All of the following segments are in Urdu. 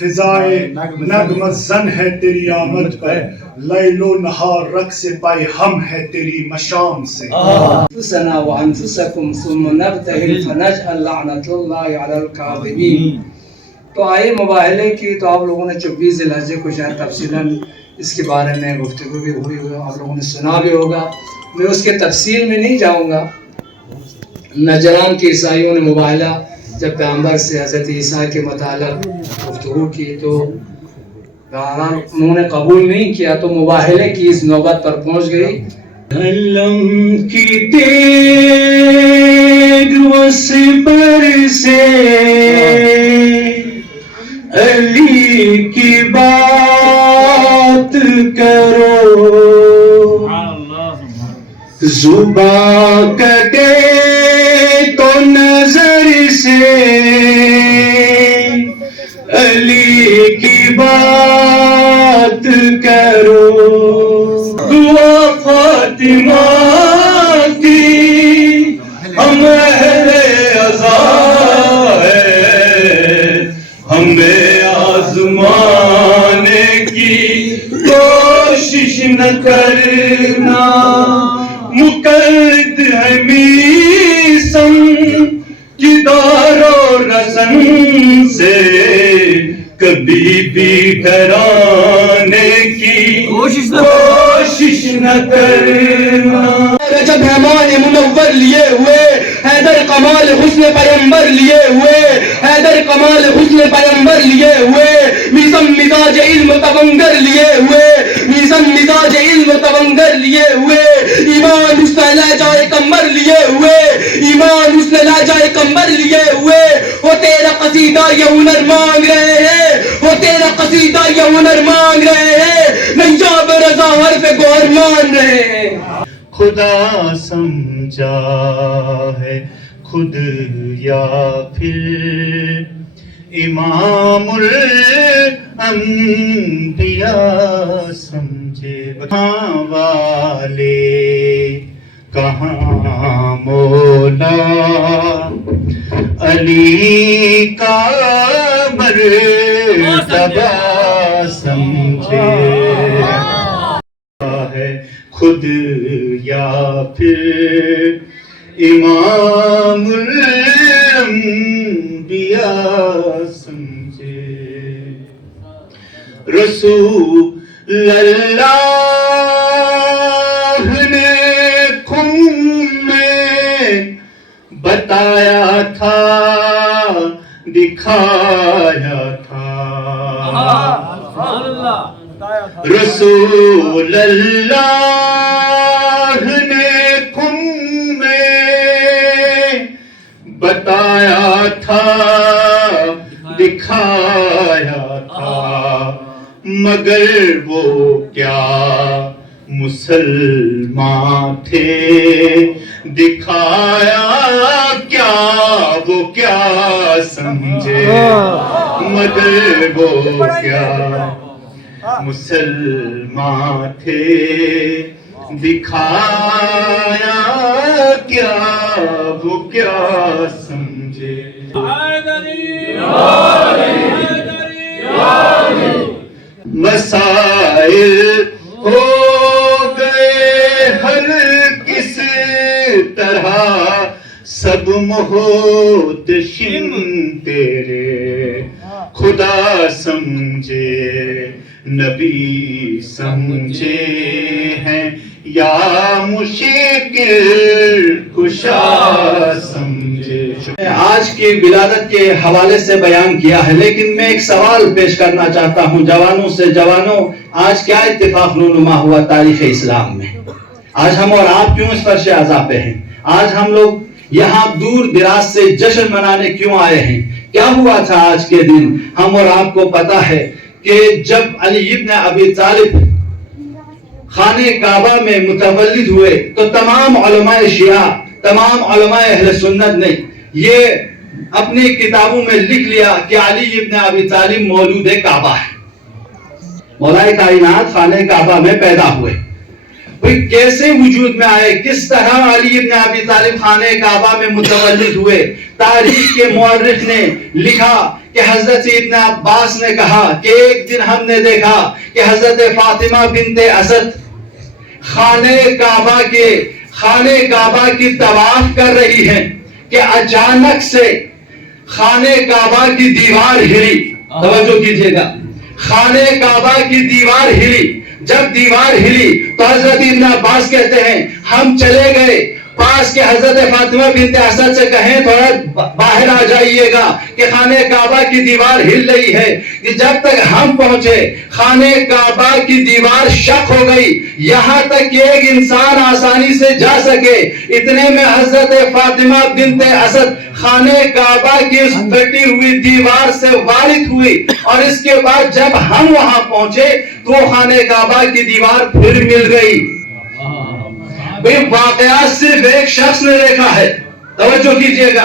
فضائے نغمہ زن ہے تیری آمد پر، لیل و نہار رقص پائے ہم ہے تیری مشام سے. أنفسنا وأنفسكم ثم نبتهل فنجعل لعنة الله على الكاذبين. تو آئے مباہلے کی تو آپ لوگوں نے 24 ذی الحجہ کو شاید تفصیلاً اس کے بارے میں گفتگو بھی ہوئی ہوگا، آپ لوگوں نے سنا بھی ہوگا. میں اس کے تفصیل میں نہیں جاؤں گا. نجران کے عیسائیوں نے مباہلہ جب پیغمبر سے حضرت عیسیٰ کے متعلق گفتگو کی تو انہوں نے قبول نہیں کیا، تو مباہلے کی اس نوبت پر پہنچ گئی. علم کی تیگ وسپر سے علی کی بات کرو، زباں کٹے تو نظر سے علی کی بات کرو. دعا فاطمہ کی ہم اہل عزا ہے، ہمیں آزمانے کی کوشش نہ کرنا. مقید ہے میسم کی دار و رسن سے، کبھی بھی ڈرانے کی کوشش نہ کرنا. رجب حیمان منور لیے ہوئے، حیدر کمال حسن پیمبر لیے ہوئے، حیدر کمال حسن پیمبر لیے ہوئے، میزم مزاج علم تونگر لیے ہوئے، میزم مزاج علم تونگر لیے ہوئے، ایمان اس نے لہجہ کمبر لیے ہوئے، ایمان اس نے لہجہ کمبر لیے ہوئے. وہ تیرا قصیدہ یہ ہنر مانگ رہے ہیں، وہ تیرا قصیدہ یہ ہنر مانگ رہے ہیں، نجاب رضا حرف گوہر مان رہے ہیں. خدا سمجھا ہے خود یا پھر امام الانبیاء سمجھے. کہاں والے کہاں مولا علی کا مرتبہ سمجھے ہے خود یا پھر امام الانبیاء سمجھے. رسول اللہ نے خم میں بتایا تھا، دکھایا تھا. رسول اللہ نے خم میں بتایا تھا، دکھایا تھا. مگر وہ کیا مسلمان تھے، دکھایا کیا وہ کیا سمجھے. مگر وہ کیا مسلمان تھے، دکھایا کیا وہ کیا سمجھے. مسائل ہو گئے ہر کس طرح، سب محتشم تیرے. خدا سمجھے نبی سمجھے ہیں، یا مشکل کشا سمجھے. آج کی ولادت کے حوالے سے بیان کیا ہے، لیکن میں ایک سوال پیش کرنا چاہتا ہوں جوانوں سے. جوانوں، آج کیا اتفاق رونما ہوا تاریخ اسلام میں؟ آج ہم اور آپ کیوں اس فرش عزا پہ ہیں؟ آج ہم لوگ یہاں دور دراز سے جشن منانے کیوں آئے ہیں؟ کیا ہوا تھا آج کے دن؟ ہم اور آپ کو پتا ہے کہ جب علی ابن ابی طالب خانہ کعبہ میں متولد ہوئے تو تمام علماء شیعہ، تمام علماء اہل سنت نے یہ اپنی کتابوں میں لکھ لیا کہ علی ابن ابی طالب مولود کعبہ ہے، مولائے کائنات خانہ کعبہ میں پیدا ہوئے. کیسے وجود میں آئے؟ کس طرح علی ابن ابی طالب خانہ کعبہ میں متولد ہوئے؟ تاریخ کے مورخ نے لکھا کہ حضرت ابن عباس نے کہا کہ ایک دن ہم نے دیکھا کہ حضرت فاطمہ بنت اسد خانہ کعبہ کی طواف کر رہی ہیں کہ اچانک سے خانہ کعبہ کی دیوار ہلی. توجہ کیجئے گا, خانہ کعبہ کی دیوار ہلی. جب دیوار ہلی تو حضرت ابن عباس کہتے ہیں ہم چلے گئے پاس کے حضرت فاطمہ بنت اسد سے کہیں تھوڑا باہر آ جائیے گا کہ خانہ کعبہ کی دیوار ہل رہی ہے. جب تک ہم پہنچے خانہ کعبہ کی دیوار شق ہو گئی, یہاں تک کہ ایک انسان آسانی سے جا سکے. اتنے میں حضرت فاطمہ بنت اسد خانہ کعبہ کی اس پھٹی ہوئی دیوار سے وارد ہوئی, اور اس کے بعد جب ہم وہاں پہنچے تو خانہ کعبہ کی دیوار پھر مل گئی. واقعہ صرف ایک شخص نے دیکھا ہے. توجہ کیجئے گا,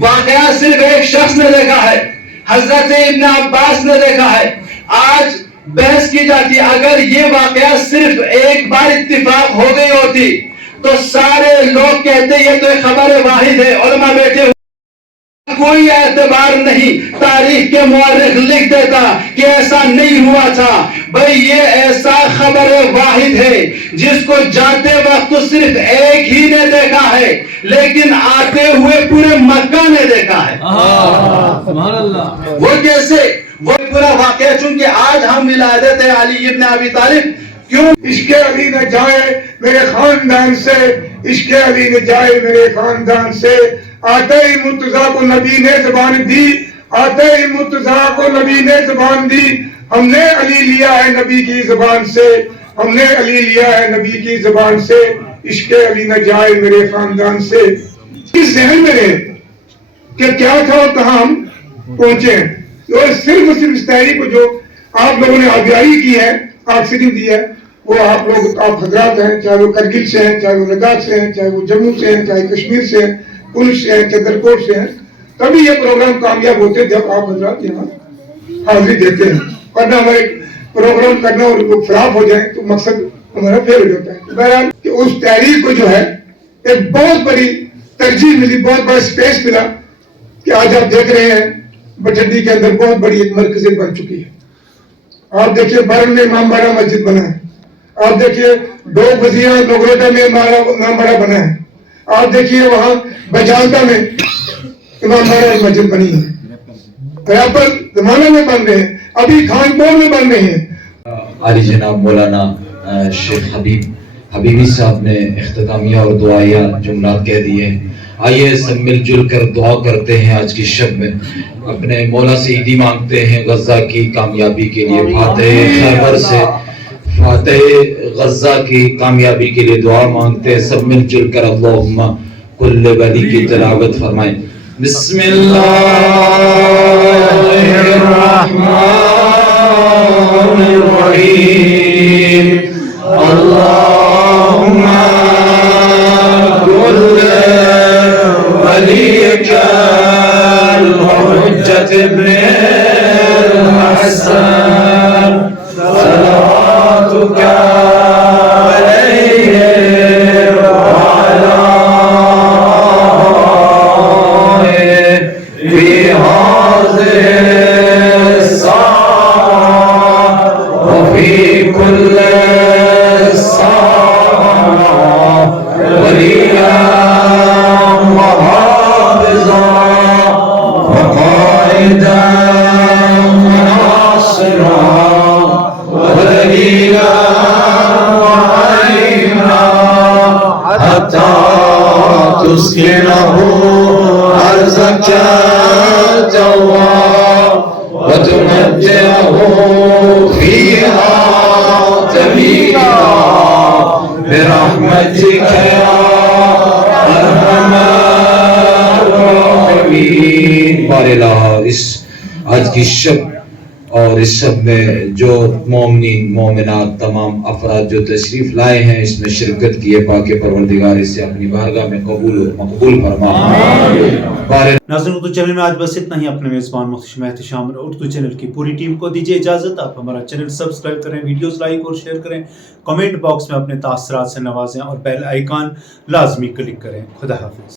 واقعہ صرف ایک شخص نے دیکھا ہے, حضرت ابن عباس نے دیکھا ہے. آج بحث کی جاتی, اگر یہ واقعہ صرف ایک بار اتفاق ہو گئی ہوتی تو سارے لوگ کہتے یہ تو ایک خبر واحد ہے, علماء بیٹھے ہوئے, کوئی اعتبار نہیں. تاریخ کے مورخ لکھ دیتا کہ ایسا نہیں ہوا تھا. بھئی یہ ایسا خبر واحد ہے جس کو جاتے وقت تو صرف ایک ہی نے دیکھا ہے, لیکن آتے ہوئے پورے مکہ نے دیکھا ہے. سبحان اللہ. وہ کیسے؟ وہ پورا واقعہ, چونکہ آج ہم ولادت علی ابن ابی طالب کیوں عشق علی نہ جائے میرے خاندان سے, عشق علی نہ جائے میرے خاندان سے. آتے ہی مرتضیٰ کو نبی نے زبان دی, آتے ہی مرتضیٰ کو نبی نے زبان دی. ہم نے علی لیا ہے نبی کی زبان سے, ہم نے علی لیا ہے نبی کی زبان سے. عشق علی نہ جائے میرے خاندان سے. اس ذہن میں رہے کہ کیا تھا اور کہاں ہم پہنچے ہیں. اور صرف اس تحریک کو جو آپ لوگوں نے آگاہی کی ہے, آکسیجن دی ہے, وہ آپ لوگ, آپ حضرات ہیں, چاہے وہ کرگل سے ہیں, چاہے وہ لداخ سے ہیں, چاہے وہ جموں سے ہیں, چاہے کشمیر سے ہیں, پنچ سے ہیں, چندرکوٹ سے ہیں. تبھی یہ پروگرام کامیاب ہوتے جب آپ حضرات یہاں حاضری دیتے ہیں. ورنہ ہمارے پروگرام کرنا اور وہ خراب ہو جائیں تو مقصد ہمارا فیل ہو جاتا ہے. بہرحال کہ اس تحریک کو جو ہے ایک بہت بڑی ترجیح ملی, بہت بڑا اسپیس ملا کہ آج آپ دیکھ رہے ہیں بٹھنڈی کے اندر بہت بڑی ایک مرکزیت بن چکی ہے. آپ دیکھیے بارن میں امام باڑہ مسجد بنا ہے, آپ دیکھیے ڈوب وزیرہ نگروٹا میں امام باڑہ بنا ہے, آپ دیکھیے وہاں بجالتا میں امام باڑہ مسجد بنی ہے, ریاپر زمانہ میں بن رہے ہیں, ابھی خانپور میں بن رہے ہیں. عالی جناب مولانا شیخ حبیبی صاحب نے اختتامیہ اور دعائیہ جملات کہہ دیے. آئیے سب مل جل کر دعا کرتے ہیں آج کی شب میں, اپنے مولا سے عیدی مانگتے ہیں غزہ کی کامیابی کے لیے. فاتح خیبر سے فاتح غزہ کی کامیابی کے لیے دعا مانگتے ہیں. سب مل جل کر اللہم کل ولی کی تلاوت فرمائیں. بسم اللہ الرحمن الرحیم. اللہم کل ولیک الحجت ابن الحسن صلواتک علیہ وعلی فی هذه الساعة وفي كل ساعة وليا وحافظا وقائدا وناصرا ودليلا وعينا حتى تسكنه أرزك الجواب وتمتعه فيها تميلا برحمتك يا أرحم الراحمين. بارلا اس آج کی شب اور اس شب میں جو مومنین مومنات تمام افراد جو تشریف لائے ہیں اس میں شرکت کیے, پاک پروردگار اسے اپنی بارگاہ میں قبول و مقبول فرما. ناظرین اردو چینل میں آج بس اتنا ہی. اپنے میزبان محتشم احتشام اردو چینل کی پوری ٹیم کو دیجیے اجازت. آپ ہمارا چینل سبسکرائب کریں, ویڈیوز لائک اور شیئر کریں, کمنٹ باکس میں اپنے تاثرات سے نوازیں اور بیل آئیکن لازمی کلک کریں. خدا حافظ.